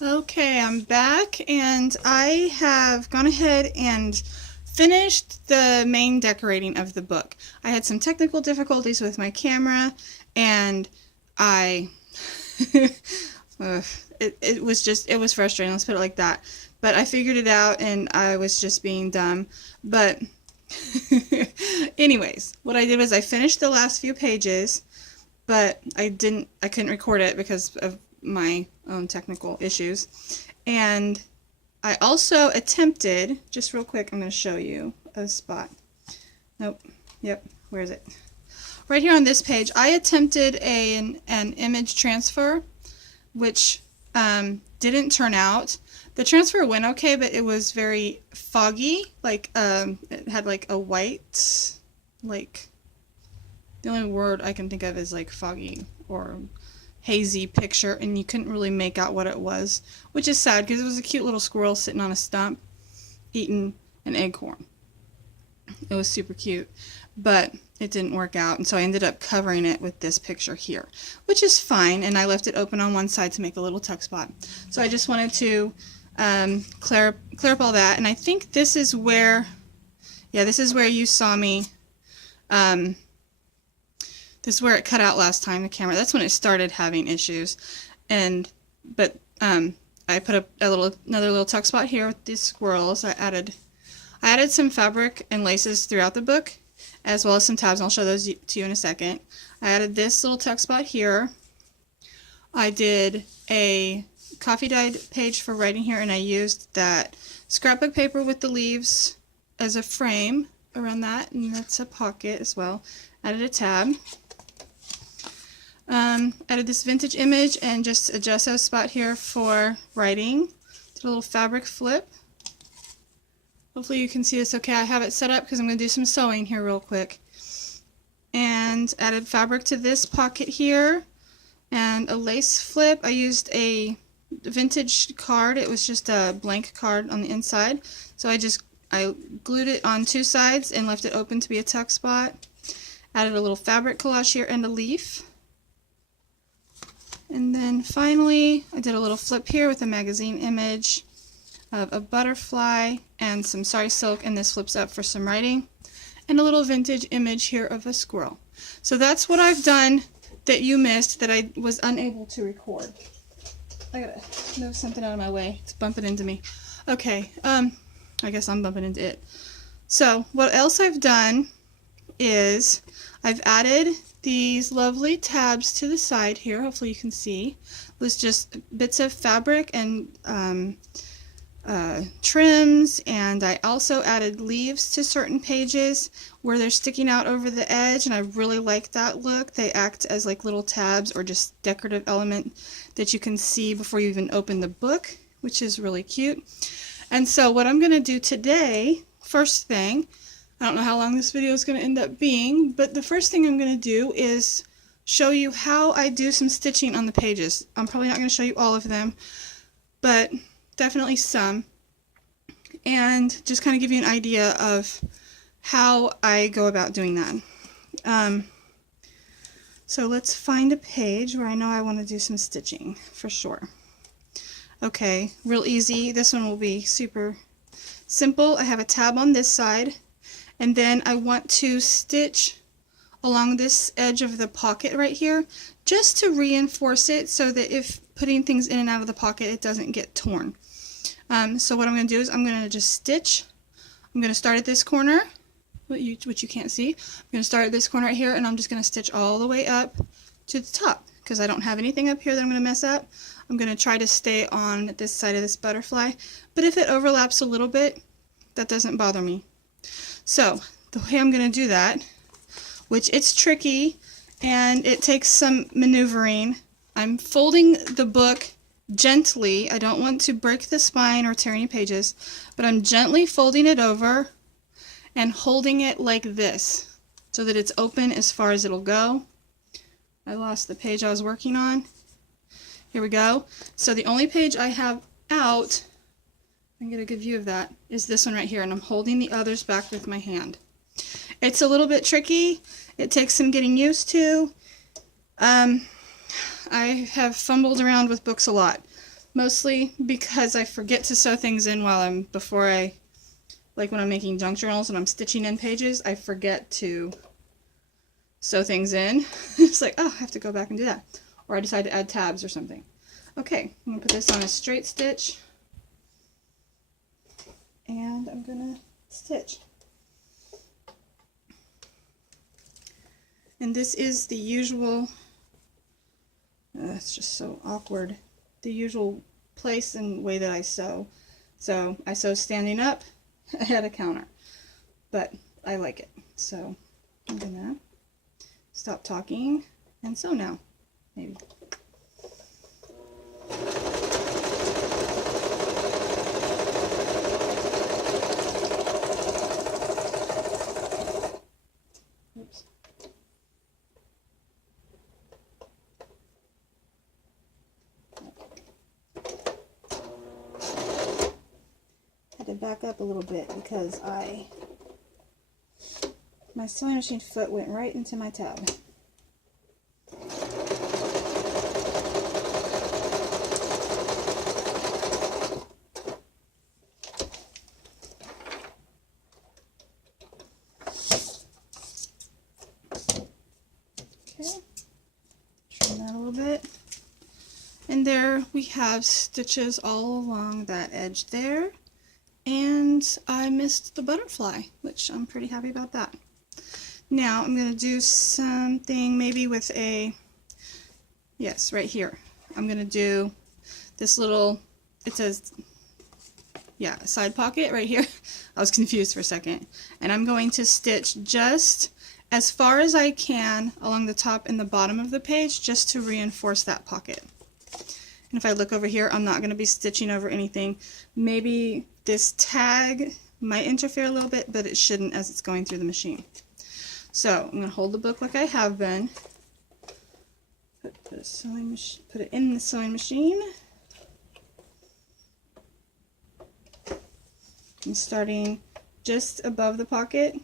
Okay, I'm back and I have gone ahead and finished the main decorating of the book. I had some technical difficulties with my camera and I it was frustrating, let's put it like that. But I figured it out and I was just being dumb. But anyways, what I did was I finished the last few pages, but I couldn't record it because of my own technical issues. And I also attempted, just real quick, I'm going to show you a spot. Nope. Yep. Where is it? Right here on this page, I attempted an image transfer, which didn't turn out. The transfer went okay, but it was very foggy. Like, it had like a white, like, the only word I can think of is like foggy or hazy picture, and you couldn't really make out what it was, which is sad because it was a cute little squirrel sitting on a stump eating an acorn. It was super cute, but it didn't work out, and so I ended up covering it with this picture here, which is fine, and I left it open on one side to make a little tuck spot. So I just wanted to clear up all that, and I think this is where, yeah, this is where you saw me, this is where it cut out last time, the camera. That's when it started having issues. But I put another little tuck spot here with these squirrels. I added some fabric and laces throughout the book, as well as some tabs, and I'll show those to you in a second. I added this little tuck spot here. I did a coffee dyed page for writing here, and I used that scrapbook paper with the leaves as a frame around that, and that's a pocket as well. Added a tab. Added this vintage image and just a gesso spot here for writing. Did a little fabric flip. Hopefully you can see this okay. I have it set up because I'm going to do some sewing here real quick. And added fabric to this pocket here and a lace flip. I used a vintage card. It was just a blank card on the inside. So I glued it on two sides and left it open to be a tuck spot. Added a little fabric collage here and a leaf. And then finally, I did a little flip here with a magazine image of a butterfly and some sari silk, and this flips up for some writing, and a little vintage image here of a squirrel. So that's what I've done that you missed that I was unable to record. I gotta move something out of my way. It's bumping into me. Okay, I guess I'm bumping into it. So what else I've done is I've added these lovely tabs to the side here. Hopefully you can see. It was just bits of fabric and trims, and I also added leaves to certain pages where they're sticking out over the edge, and I really like that look. They act as like little tabs or just decorative element that you can see before you even open the book, which is really cute. And so what I'm going to do today, first thing, I don't know how long this video is going to end up being, but the first thing I'm going to do is show you how I do some stitching on the pages. I'm probably not going to show you all of them, but definitely some, and just kind of give you an idea of how I go about doing that. So let's find a page where I know I want to do some stitching for sure. Okay, real easy. This one will be super simple. I have a tab on this side, and then I want to stitch along this edge of the pocket right here just to reinforce it so that if putting things in and out of the pocket, it doesn't get torn. So what I'm going to do is I'm going to just stitch. I'm going to start at this corner, which you can't see. I'm going to start at this corner right here, and I'm just going to stitch all the way up to the top because I don't have anything up here that I'm going to mess up. I'm going to try to stay on this side of this butterfly, but if it overlaps a little bit, that doesn't bother me. So the way I'm going to do that, which it's tricky and it takes some maneuvering, I'm folding the book gently. I don't want to break the spine or tear any pages, but I'm gently folding it over and holding it like this so that it's open as far as it'll go. I lost the page I was working on. Here we go. So the only page I have out, I can get a good view of that, is this one right here, and I'm holding the others back with my hand. It's a little bit tricky. It takes some getting used to. I have fumbled around with books a lot. mostly because I forget to sew things in like when I'm making junk journals and I'm stitching in pages, I forget to sew things in. It's like, oh, I have to go back and do that. Or I decide to add tabs or something. Okay, I'm going to put this on a straight stitch. And I'm going to stitch. And this is the usual, it's just so awkward, the usual place and way that I sew. So I sew standing up at a counter, but I like it. So I'm going to stop talking and sew now, maybe. Oops. Had to back up a little bit because my sewing machine foot went right into my tab. Okay, trim that a little bit. And there we have stitches all along that edge there. And I missed the butterfly, which I'm pretty happy about that. Now I'm going to do something maybe with yes, right here. I'm going to do this little, it says, yeah, a side pocket right here. I was confused for a second. And I'm going to stitch just as far as I can along the top and the bottom of the page just to reinforce that pocket. And if I look over here, I'm not going to be stitching over anything. Maybe this tag might interfere a little bit, but it shouldn't as it's going through the machine. So I'm going to hold the book like I have been. Put it in the sewing machine. I'm starting just above the pocket.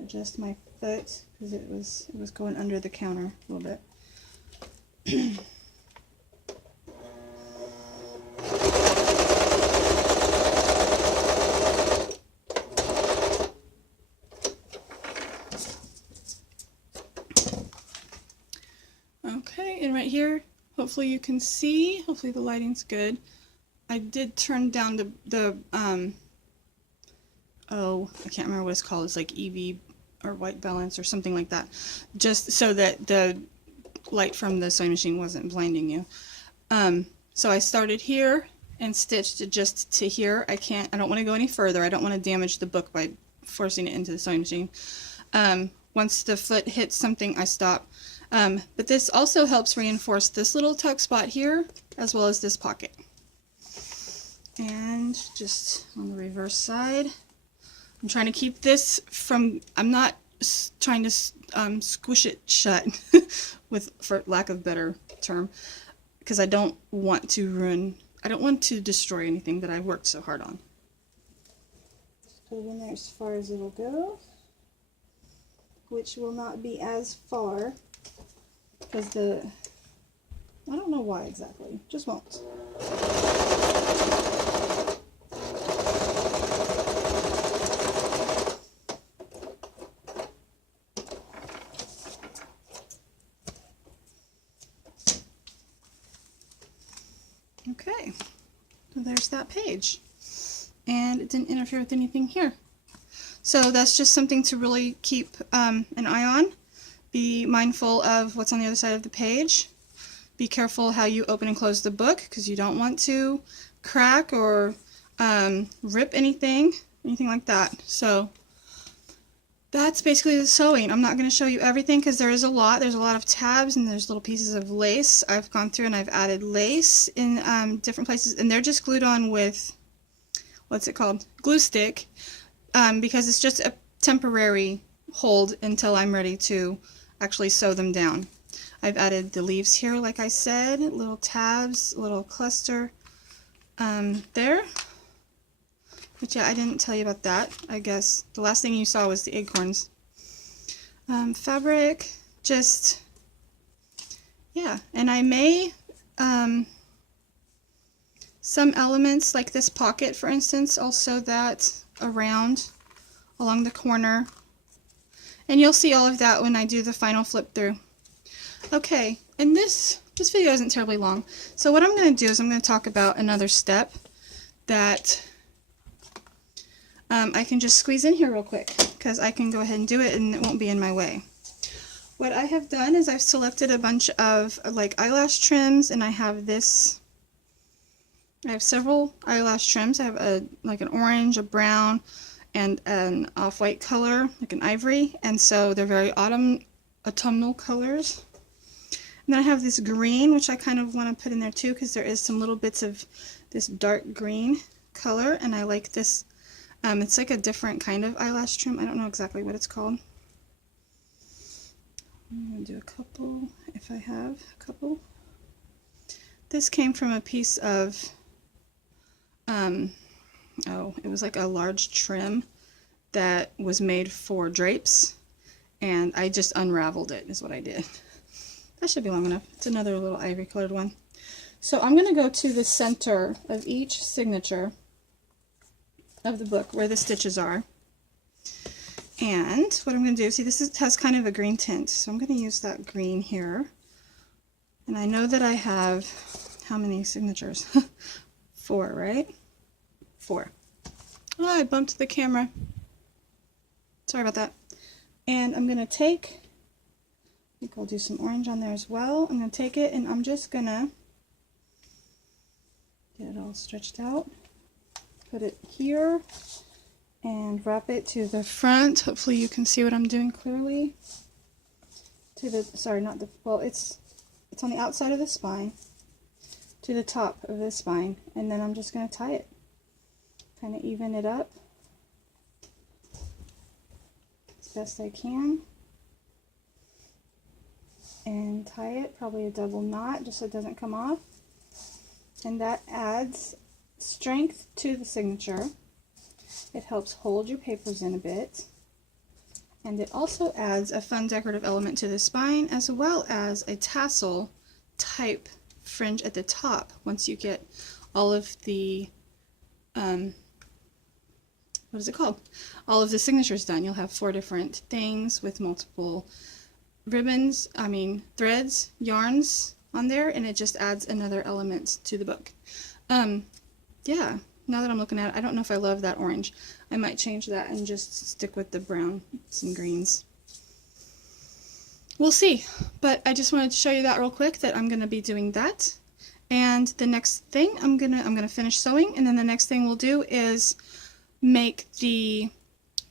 Adjust my foot because it was going under the counter a little bit. Okay, and right here, hopefully you can see, hopefully the lighting's good. I did turn down the oh, I can't remember what it's called. It's like EV or white balance or something like that, just so that the light from the sewing machine wasn't blinding you. So I started here and stitched just to here. I don't want to go any further. I don't want to damage the book by forcing it into the sewing machine. Once the foot hits something, I stop. But this also helps reinforce this little tuck spot here as well as this pocket. And just on the reverse side, I'm trying to keep this from, I'm not trying to squish it shut, for lack of a better term, because I don't want to destroy anything that I've worked so hard on. Just put it in there as far as it'll go, which will not be as far, because I don't know why exactly, just won't. Okay, so there's that page, and it didn't interfere with anything here. So that's just something to really keep an eye on. Be mindful of what's on the other side of the page. Be careful how you open and close the book, because you don't want to crack or rip anything like that. So that's basically the sewing. I'm not going to show you everything because there's a lot of tabs and there's little pieces of lace. I've gone through and I've added lace in different places, and they're just glued on with, what's it called, glue stick, because it's just a temporary hold until I'm ready to actually sew them down. I've added the leaves here, like I said, little tabs, little cluster there. But yeah, I didn't tell you about that. I guess the last thing you saw was the acorns. Fabric, just yeah, and I may, some elements like this pocket, for instance, I'll sew that around along the corner. And you'll see all of that when I do the final flip through. Okay, and this video isn't terribly long. So what I'm going to do is I'm going to talk about another step that I can just squeeze in here real quick, because I can go ahead and do it and it won't be in my way. What I have done is I've selected a bunch of like eyelash trims, and I have this. I have several eyelash trims. I have like an orange, a brown, and an off-white color, like an ivory, and so they're very autumnal colors. And then I have this green, which I kind of want to put in there too, because there is some little bits of this dark green color, and I like this. It's like a different kind of eyelash trim. I don't know exactly what it's called. I'm going to do a couple, if I have a couple. This came from a piece of, it was like a large trim that was made for drapes, and I just unraveled it is what I did. That should be long enough. It's another little ivory colored one. So I'm going to go to the center of each signature of the book where the stitches are. And what I'm going to do, see, this has kind of a green tint, so I'm going to use that green here. And I know that I have, how many signatures? 4, right? 4. Oh, I bumped the camera. Sorry about that. And I'm going to take, I think I'll do some orange on there as well. I'm going to take it and I'm just going to get it all stretched out. Put it here and wrap it to the front. Hopefully you can see what I'm doing clearly. To the, sorry, not the, well, it's on the outside of the spine, to the top of the spine, and then I'm just going to tie it. Kind of even it up as best I can. And tie it, probably a double knot, just so it doesn't come off. And that adds strength to the signature. It helps hold your papers in a bit, and it also adds a fun decorative element to the spine, as well as a tassel type fringe at the top once you get all of the what is it called? All of the signatures done. You'll have 4 different things with multiple ribbons, threads, yarns on there, and it just adds another element to the book. Yeah. Now that I'm looking at it, I don't know if I love that orange. I might change that and just stick with the browns and greens. We'll see. But I just wanted to show you that real quick, that I'm going to be doing that. And the next thing, I'm gonna finish sewing, and then the next thing we'll do is make the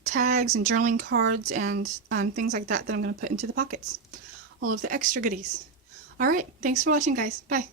tags and journaling cards and things like that I'm going to put into the pockets. All of the extra goodies. Alright, thanks for watching, guys. Bye.